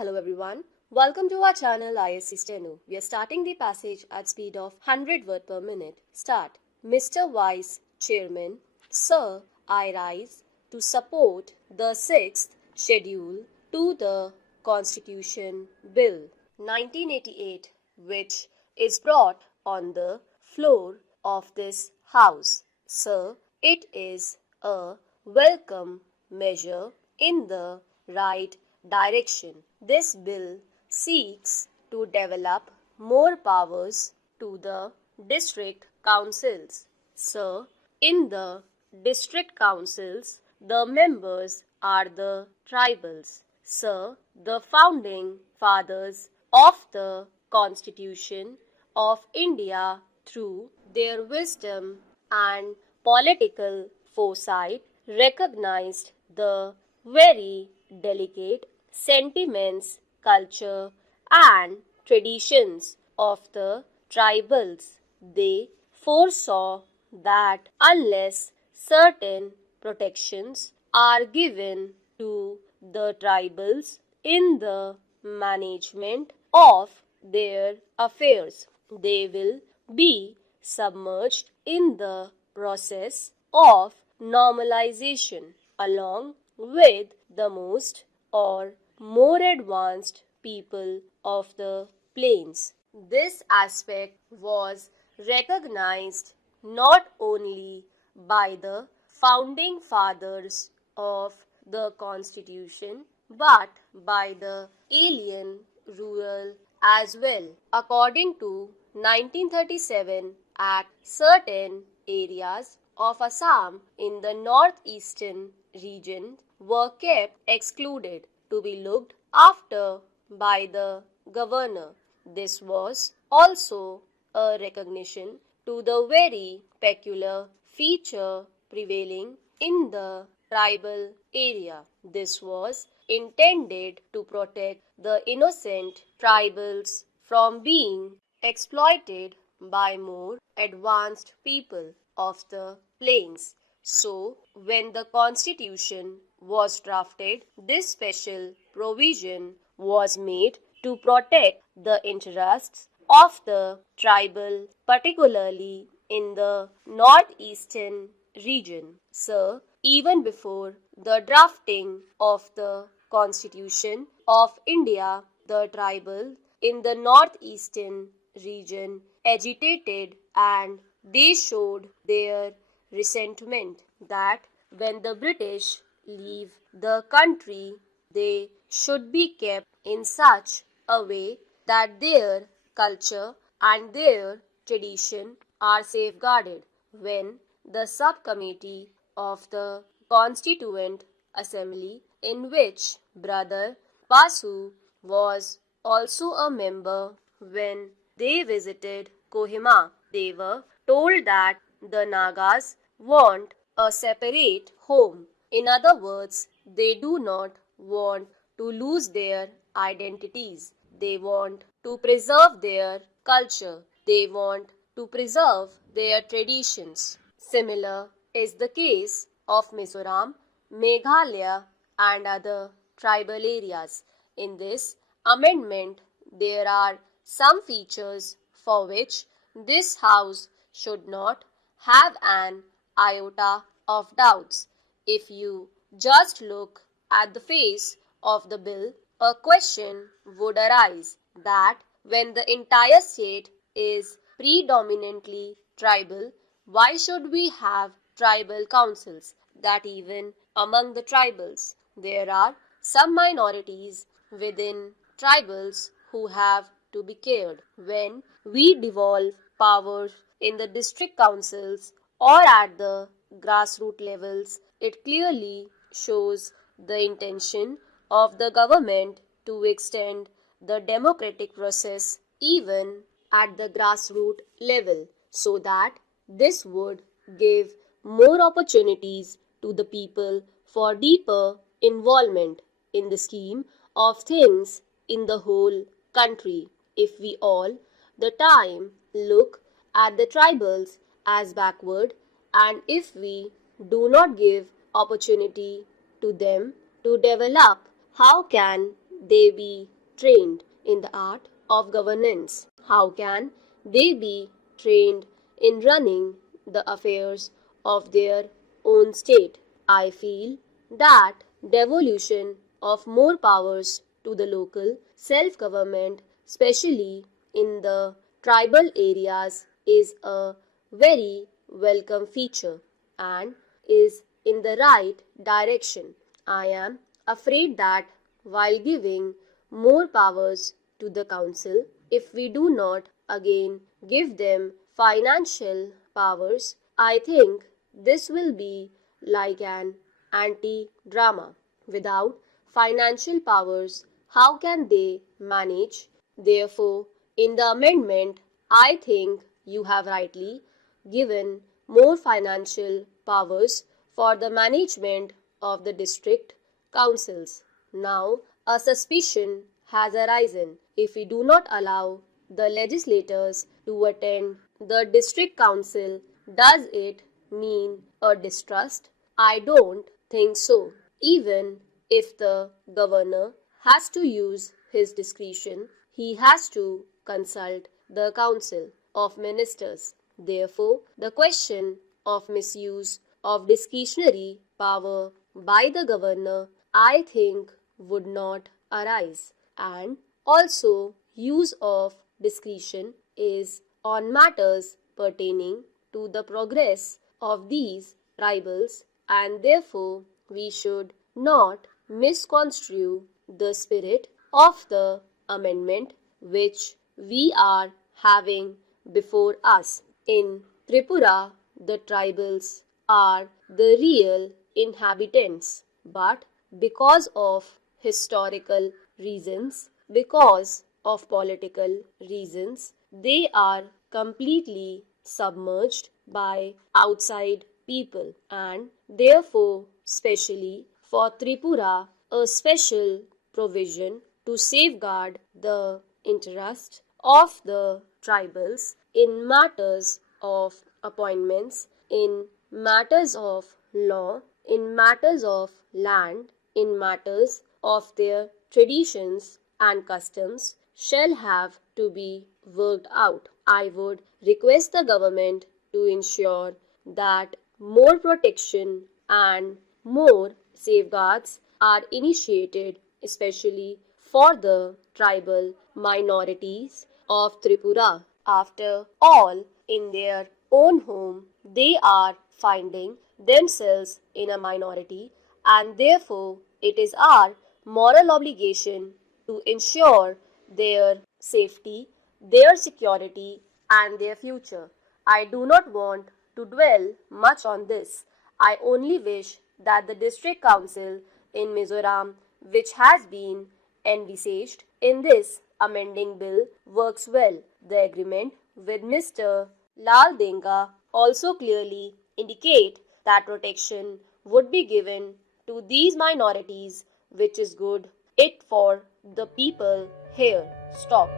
Hello everyone. Welcome to our channel ISC Steno. We are starting the passage at speed of 100 word per minute. Start. Mr. Vice Chairman, Sir, I rise to support the 6th schedule to the Constitution Bill 1988, which is brought on the floor of this House. Sir, it is a welcome measure in the right direction. This bill seeks to develop more powers to the district councils. Sir, in the district councils, the members are the tribals. Sir, the founding fathers of the Constitution of India, through their wisdom and political foresight, recognized the very delicate sentiments, culture, and traditions of the tribals. They foresaw that unless certain protections are given to the tribals in the management of their affairs, they will be submerged in the process of normalization along with the most or more advanced people of the plains. This aspect was recognized not only by the founding fathers of the Constitution but by the alien rural as well. According to 1937 Act, certain areas of Assam in the northeastern region were kept excluded to be looked after by the governor. This was also a recognition to the very peculiar feature prevailing in the tribal area. This was intended to protect the innocent tribals from being exploited by more advanced people of the plains. So, when the Constitution was drafted, this special provision was made to protect the interests of the tribal, particularly in the northeastern region. So, even before the drafting of the Constitution of India, the tribal in the northeastern region agitated and they showed their resentment that when the British leave the country, they should be kept in such a way that their culture and their tradition are safeguarded. When the subcommittee of the Constituent Assembly, in which Brother Basu was also a member, when they visited Kohima, they were told that the Nagas want a separate home. In other words, they do not want to lose their identities. They want to preserve their culture. They want to preserve their traditions. Similar is the case of Mizoram, Meghalaya, and other tribal areas. In this amendment, there are some features for which this House should not have an iota of doubts. If you just look at the face of the bill, a question would arise that when the entire state is predominantly tribal, why should we have tribal councils? That even among the tribals, there are some minorities within tribals who have to be cared. When we devolve powers in the district councils or at the grassroots levels, it clearly shows the intention of the government to extend the democratic process even at the grassroots level, so that this would give more opportunities to the people for deeper involvement in the scheme of things in the whole country. If we all the time look at the tribals as backward, and if we do not give opportunity to them to develop, how can they be trained in the art of governance? How can they be trained in running the affairs of their own state? I feel that devolution of more powers to the local self-government, especially in the tribal areas, is a very welcome feature and is in the right direction. I am afraid that while giving more powers to the council, if we do not again give them financial powers, I think this will be like an anti-drama. Without financial powers, how can they manage? Therefore, in the amendment, I think you have rightly given more financial powers for the management of the district councils. Now, a suspicion has arisen. If we do not allow the legislators to attend the district council, does it mean a distrust? I don't think so. Even if the governor has to use his discretion, he has to consult the council of ministers. Therefore, the question of misuse of discretionary power by the governor, I think, would not arise. And also, use of discretion is on matters pertaining to the progress of these tribals, and therefore we should not misconstrue the spirit of the amendment which we are having before us. In Tripura, the tribals are the real inhabitants, but because of historical reasons, because of political reasons, they are completely submerged by outside people, and therefore, specially for Tripura, a special provision to safeguard the interest of the tribals in matters of appointments, in matters of law, in matters of land, in matters of their traditions and customs shall have to be worked out. I would request the government to ensure that more protection and more safeguards are initiated, especially for the tribal minorities of Tripura. After all, in their own home, they are finding themselves in a minority, and therefore it is our moral obligation to ensure their safety, their security, and their future. I do not want to dwell much on this. I only wish that the district council in Mizoram, which has been envisaged in this amending bill, works well. The agreement with Mr. Lal Denga also clearly indicate that protection would be given to these minorities, which is good it for the people here. Stop.